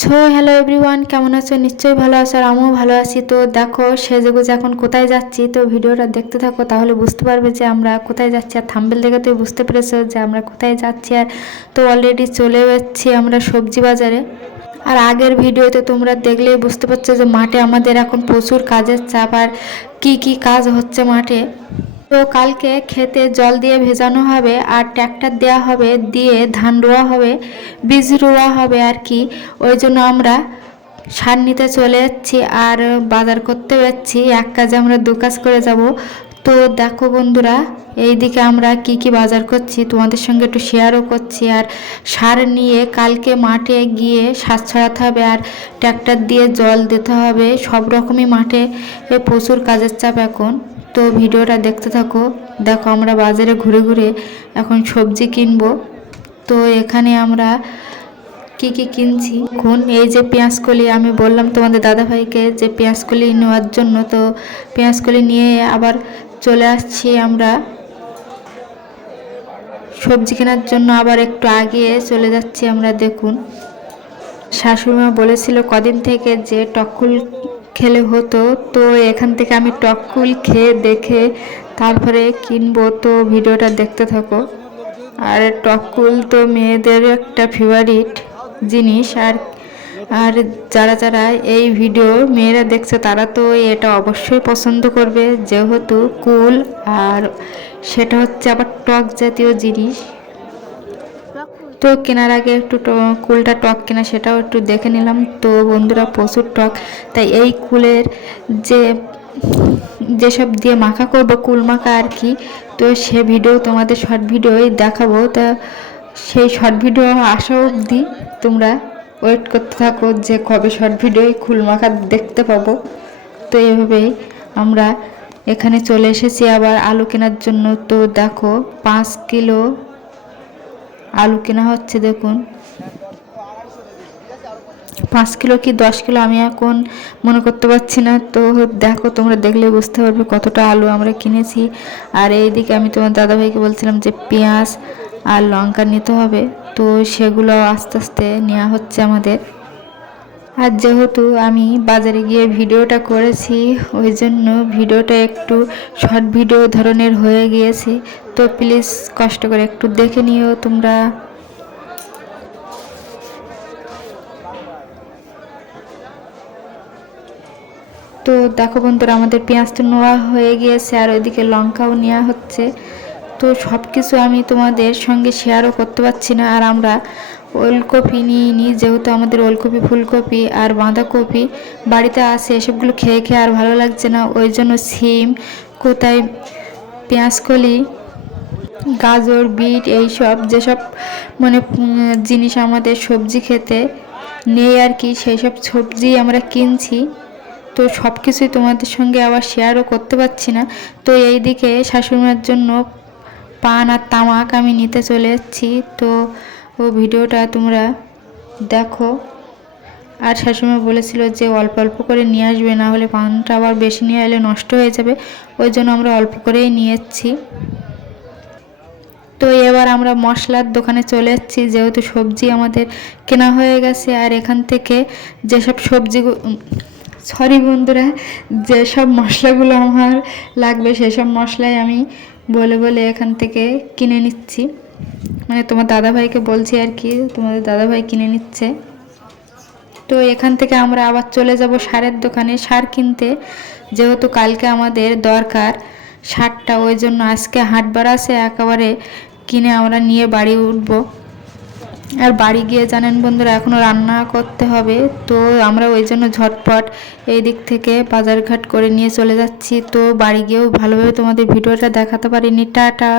So hello everyone কেমন আছো? নিশ্চয়ই ভালো আছো আর আমিও ভালো আছি। তো দেখো সেজেগুজে এখন কোথায় যাচ্ছি? তো ভিডিওটা দেখতে থাকো, তাহলে বুঝতে পারবে যে আমরা কোথায় যাচ্ছি। আর থাম্বেল দেখে তো বুঝতে পেরেছ যে আমরা কোথায় যাচ্ছি। আর তো অলরেডি চলে যাচ্ছি আমরা সবজি বাজারে। আর আগের ভিডিওতে তোমরা দেখলেই বুঝতে পারছ যে মাঠে আমাদের এখন প্রচুর কাজের চাপ। আর কী কী কাজ হচ্ছে মাঠে? তো কালকে খেতে জল দিয়ে ভেজানো হবে আর ট্র্যাক্টর দেওয়া হবে, দিয়ে ধান রোয়া হবে, বীজ রোয়া হবে আর কি। ওই জন্য আমরা সার নিতে চলে যাচ্ছি আর বাজার করতে যাচ্ছি। এক কাজে আমরা দু কাজ করে যাব। তো দেখো বন্ধুরা, এইদিকে আমরা কি কি বাজার করছি তোমাদের সঙ্গে একটু শেয়ারও করছি। আর সার নিয়ে কালকে মাঠে গিয়ে সার ছড়াতে হবে আর ট্র্যাক্টর দিয়ে জল দিতে হবে। সব রকমই মাঠে প্রচুর কাজের চাপ এখন। তো ভিডিওটা দেখতে থাকো। দেখো আমরা বাজারে ঘুরে ঘুরে এখন সবজি কিনবো। তো এখানে আমরা কি কি কিনছি? এখন এই যে পেঁয়াজকলি, আমি বললাম তোমাদের দাদাভাইকে যে পেঁয়াজকলি নেওয়ার জন্য। তো পেঁয়াজকলি নিয়ে আবার চলে আসছি আমরা। সবজি কেনার জন্য আবার একটু আগে চলে যাচ্ছি আমরা, দেখুন। শাশুড়িমা বলেছিল কদিন থেকে যে টকুল খেলে হতো, তো এখান থেকে আমি টকুল খেয়ে দেখে তারপরে কিনবো, তো ভিডিওটা দেখতে থাকো। আর টকুল তো মেয়েদের একটা ফেভারিট জিনিস। আর আর যারা যারা এই ভিডিও মেয়েরা দেখছে, তারা তো এটা অবশ্যই পছন্দ করবে, যেহেতু কুল আর সেটা হচ্ছে আবার টক জাতীয় জিনিস। তো কেনার আগে একটু কুলটা টক কিনা সেটাও একটু দেখে নিলাম। তো বন্ধুরা প্রচুর টক। তাই এই কুলের যে, যেসব দিয়ে মাখা করব, কুল মাখা আর কি, তো সে ভিডিও তোমাদের শর্ট ভিডিওই দেখাবো। তা সেই শর্ট ভিডিও আসা অবধি তোমরা ওয়েট করতে থাকো যে কবে শর্ট ভিডিওই কুল মাখা দেখতে পাবো। তো এভাবেই আমরা এখানে চলে এসেছি। আবার আলু কেনার জন্য তো দেখো পাঁচ কিলো আলু কেনা হচ্ছে, দেখুন। পাঁচ কিলো কি দশ কিলো? আমি এখন মনে করতে পারছি না। তো দেখো, তোমরা দেখলে বুঝতে পারবে কতটা আলু আমরা কিনেছি। আর এইদিকে আমি তোমার দাদাভাইকে বলছিলাম যে পেঁয়াজ আর লঙ্কা নিতে হবে। তো সেগুলো আস্তে আস্তে নেওয়া হচ্ছে আমাদের। আর যেহেতু আমি বাজারে গিয়ে ভিডিওটা করেছি, ওই জন্য ভিডিওটা একটু শর্ট ভিডিও ধরনের হয়ে গিয়েছে। তো প্লিজ কষ্ট করে একটু দেখে নিও তোমরা। তো দেখো বন্ধুরা, আমাদের পেঁয়াজ তো নেওয়া হয়ে গিয়েছে আর ওইদিকে লঙ্কাও নেওয়া হচ্ছে। তো সব কিছু আমি তোমাদের সঙ্গে শেয়ারও করতে পারছি না। আর আমরা ওলকপি নিয়ে নিই যেহেতু আমাদের ওলকপি, ফুলকপি আর বাঁধাকপি বাড়িতে আসে এসবগুলো খেয়ে খেয়ে আর ভালো লাগছে না। ওই জন্য সিম, কোথায় পেঁয়াজকলি, গাজর, বিট এইসব, যেসব মানে জিনিস আমাদের সবজি খেতে নেই আর কি সেই সব সবজি আমরা কিনছি। তো সব কিছুই তোমাদের সঙ্গে আবার শেয়ারও করতে পারছি না। তো এই দিকে শাশুড়িমার জন্য পান আর তামাক আমি নিতে চলে যাচ্ছি তো ও ভিডিওটা তোমরা দেখো। আর শাশুড়ি বলেছিল যে অল্প অল্প করে নিয়ে আসবে, না হলে পানটা আবার বেশি নিয়ে এলে নষ্ট হয়ে যাবে। ওই জন্য আমরা অল্প করেই নিয়ে যাচ্ছি তো এবার আমরা মশলার দোকানে চলে যাচ্ছি যেহেতু সবজি আমাদের কেনা হয়ে গেছে। আর এখান থেকে যেসব সবজি সরি বন্ধুরা, যেসব মশলাগুলো আমার লাগবে, সেসব মশলাই আমি বলে বলে এখান থেকে কিনে নিচ্ছি। মানে তোমার দাদাভাইকে বলছি আর কি, তোমাদের দাদাভাই কিনে নিচ্ছে। তো এখান থেকে আমরা আবার চলে যাব সারের দোকানে। সার কিনতে যেহেতু কালকে আমাদের দরকার, সারটা ওই জন্য আজকে হাটবার আছে, একেবারে কিনে আমরা নিয়ে বাড়ি উঠব। আর বাড়ি গিয়ে জানেন বন্ধুরা এখনও রান্না করতে হবে। তো আমরা ওই জন্য ঝটপট এই দিক থেকে বাজারঘাট করে নিয়ে চলে যাচ্ছি। তো বাড়ি গিয়েও ভালোভাবে তোমাদের ভিডিওটা দেখাতে পারিনি। টাটা।